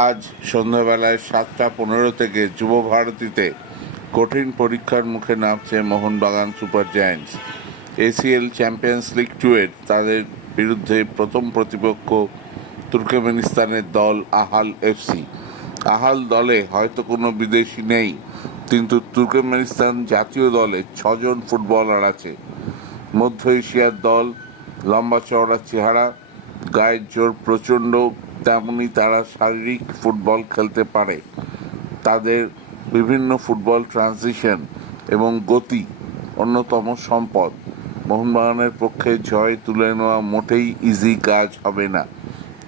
আজ সন্ধ্যাবেলায় সাতটা পনেরো থেকে যুব ভারতীতে কঠিন পরীক্ষার মুখে নামছে Mohun Bagan Super Giants. ACL Champions League টুয়ের তাদের বিরুদ্ধে প্রথম প্রতিপক্ষ তুর্কমেনিস্তানের দল আহাল এফসি আহাল দলে হয়তো কোনো বিদেশি নেই, কিন্তু তুর্কমেনিস্তান জাতীয় দলে ছজন ফুটবলার আছে। মধ্য এশিয়ার দল লম্বা চওড়া চেহারা, গায়ের জোর প্রচণ্ড তেমনি তারা শারীরিক ফুটবল খেলতে পারে, তাদের বিভিন্ন ফুটবল ট্রানজিশন এবং গতি অন্যতম সম্পদ। মোহনবাগানের পক্ষে জয় তুলে নেওয়া মোটেই ইজি কাজ হবে না।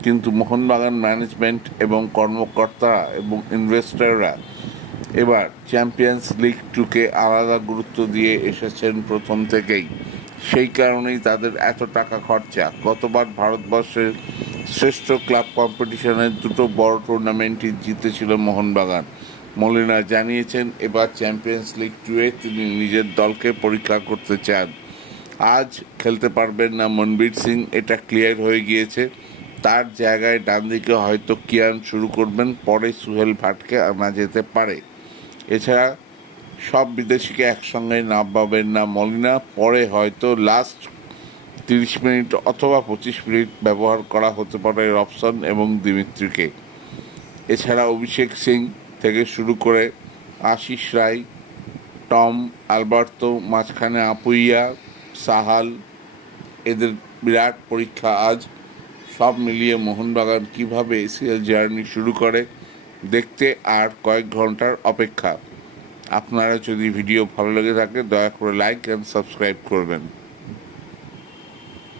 কিন্তু মোহনবাগান ম্যানেজমেন্ট এবং কর্মকর্তারা এবং ইনভেস্টররা এবার চ্যাম্পিয়ন্স লিগ টুকে আলাদা গুরুত্ব দিয়ে এসেছেন প্রথম থেকেই। সেই কারণেই তাদের এত টাকা খরচা। গতবার ভারতবর্ষের শ্রেষ্ঠ ক্লাব কম্পিটিশনের দুটো বড় টুর্নামেন্টই জিতেছিল মোহনবাগান। মলিনা জানিয়েছেন, এবার চ্যাম্পিয়ন্স লিগ টুয়ে তিনি নিজের দলকে পরীক্ষা করতে চান। আজ খেলতে পারবেন না মনবীর সিং, এটা ক্লিয়ার হয়ে গিয়েছে। তার জায়গায় ডান দিকে হয়তো কিয়ান শুরু করবেন, পরে সুহেল ভাটকে আনা যেতে পারে। এছাড়া সব বিদেশিকে একসঙ্গে নামাবেন না মলিনা। পরে হয়তো লাস্ট তিরিশ মিনিট অথবা পঁচিশ মিনিট ব্যবহার করা হতে পারে রবসন এবং দিমিত্রিকে। এছাড়া অভিষেক সিং থেকে শুরু করে আশিস রায়, টম আলবার্তো, মাঝখানে আপুইয়া, সাহাল, এদের বিরাট পরীক্ষা আজ। সব মিলিয়ে মোহনবাগান কীভাবে এসিএল জার্নি শুরু করে, দেখতে আর কয়েক ঘণ্টার অপেক্ষা। আপনারা যদি ভিডিও ভালো লেগে থাকে দয়া করে লাইক অ্যান্ড সাবস্ক্রাইব করবেন।